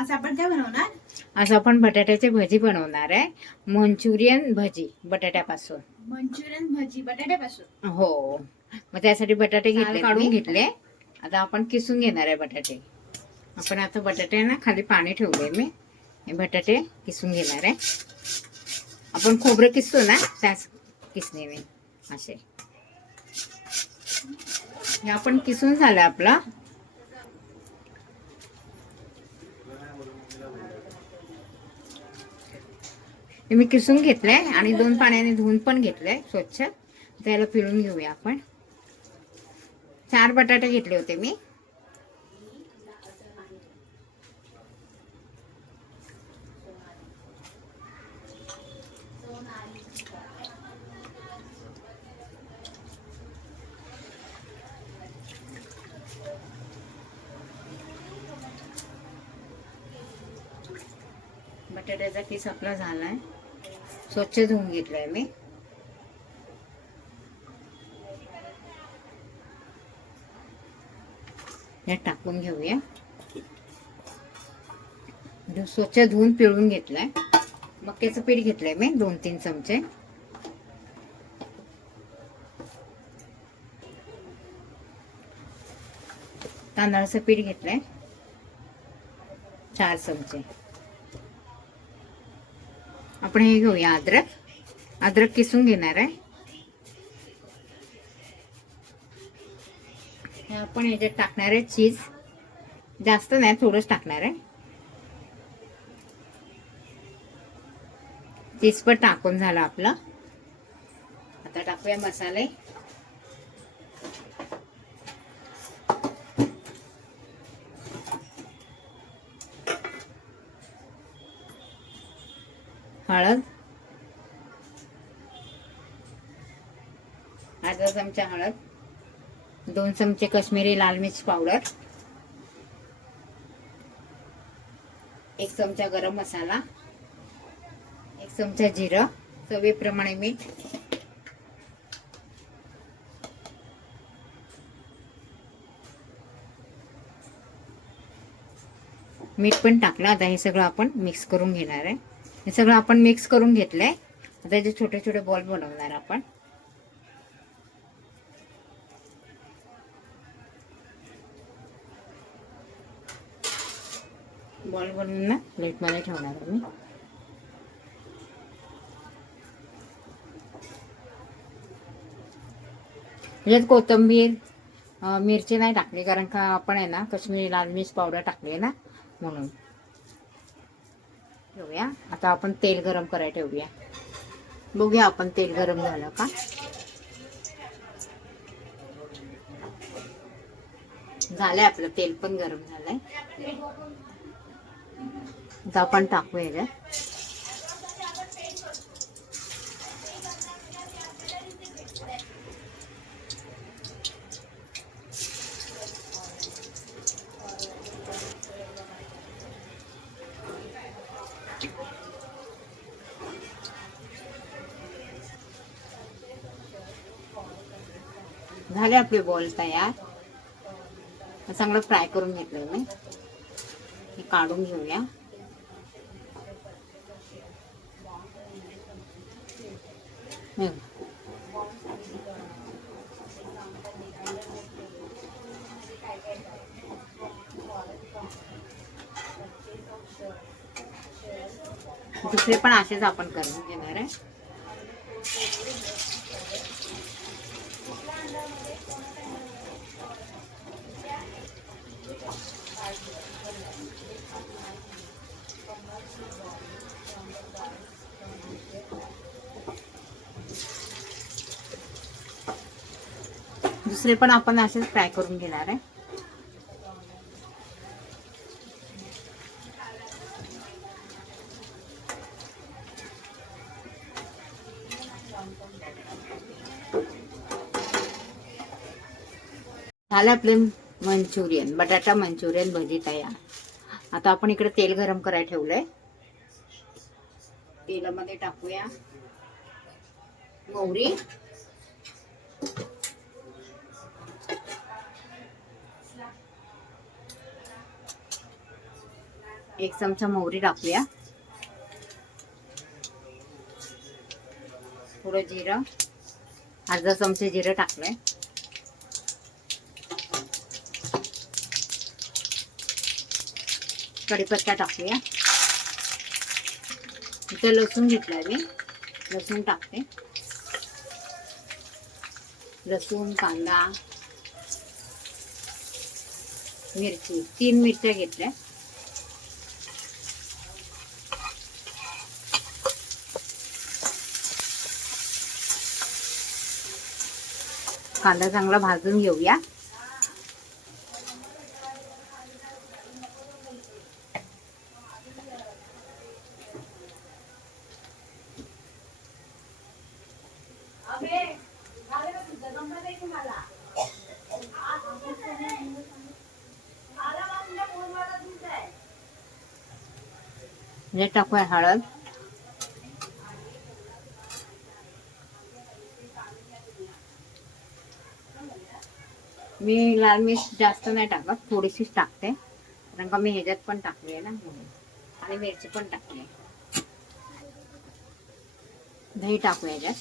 आज आपण काय बनवणार? आज आपण बटाट्याची भजी बनवणार आहे. मंचुरियन भजी बटाट्यापासून. मंचुरियन भजी बटाट्यापासून? हो. मग त्यासाठी बटाटे घेतले काढून? घेतले. आता आपण किसून घेणार आहे बटाटे. आपण आता बटाटे ना खाली पाणी ठेवले मी. हे बटाटे किसून घेणार आहे. आपण खोबरं किसतो ना त्याच किसणीने असे. हे आपण किसून झालं आपला. मी किसून घेतलंय आणि दोन पाण्याने धुवून पण घेतलंय स्वच्छ. त्याला पिळून घेऊया आपण. चार बटाटे घेतले होते मी. बटाट्याचा किस आपला झालाय. स्वच्छ धुवून घेतलाय मी. यात टाकून घेऊया. स्वच्छ धुवून पिळून घेतलाय. मक्याचं पीठ घेतलंय मी दोन तीन चमचे. तांदळाचं पीठ घेतलंय. चार चमचे. आपण हे घेऊया अद्रक. अद्रक किसून घेणार आहे. आपण याच्यात टाकणार आहे चीज. जास्त नाही थोडंच टाकणार आहे. चीज पण टाकून झालं आपलं. आता टाकूया मसाले. हळद. अर्धा चमचा हळद. दोन चमचे कश्मीरी लाल मिर्च पावडर. एक चमचा गरम मसाला. एक चमचा जिरं. चवीप्रमाणे मीठ. मीठ पण टाकलं. आता हे सगळं आपण मिक्स करून घेणार आहे. हे सगळं आपण मिक्स करून घेतलं आहे आता याचे छोटे छोटे बॉल बनवणार आपण. बॉल बनवून ना प्लेटमध्ये ठेवणार आम्ही मी. याच्यात कोथिंबीर मिरची नाही टाकली कारण का आपण आहे ना काश्मीरी लाल मिर्च पावडर टाकली आहे ना म्हणून. ठेवूया. आता आपण तेल गरम करायला ठेवूया. बघूया आपण तेल गरम झालं का? झालंय आपलं तेल पण गरम झालंय. आपण टाकूया झाले आपले बॉल तयार. चांगलं फ्राय करून घेतलं मी. हे काढून घेऊया. दुसरे पण असेच आपण करून घेणार आहे. दुसरे पण आपण असेच फ्राय करून घेणार आहे. झालं आपले मंचुरियन बटाटा मंचुरियन भजी तयार. आता आपण इकडे तेल गरम करायला ठेवलंय. तेलामध्ये टाकूया. मोहरी. एक चमचा मोहरी टाकूया. थोडं जिरं. अर्धा चमचा जिरं टाकलंय. कढीपत्ता टाकूया. इथं लसूण घेतलाय मी. लसूण टाकते. लसूण कांदा मिरची. तीन मिरच्या घेतल्या. कांदा चांगला भाजून घेऊया. टाकूया हळद. मी लाल मिर्च जास्त नाही टाकत थोडीशीच टाकते. कारण का मी ह्याच्यात पण टाकली आहे ना. आणि मिरची पण टाकली आहे दही टाकू ह्याच्यात.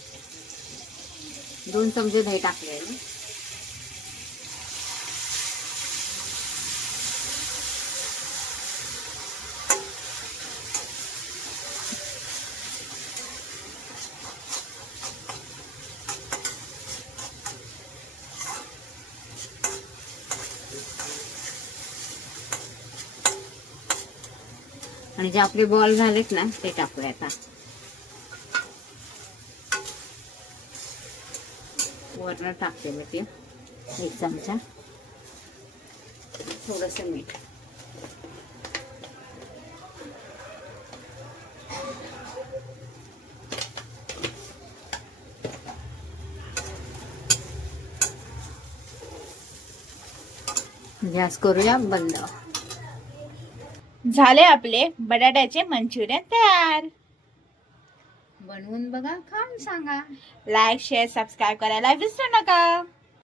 दोन चमचे दही टाकले मी आणि जे आपले बॉल झालेत ना ते टाकूया आता. वरण टाकते मी ते एक चमचा. थोडस मीठ. गॅस करूया बंद. झाले आपले बटाट्याचे मंचुरियन तयार. बनवून बघा खाऊन सांगा. लाईक शेअर सबस्क्राईब करायला विसरू नका.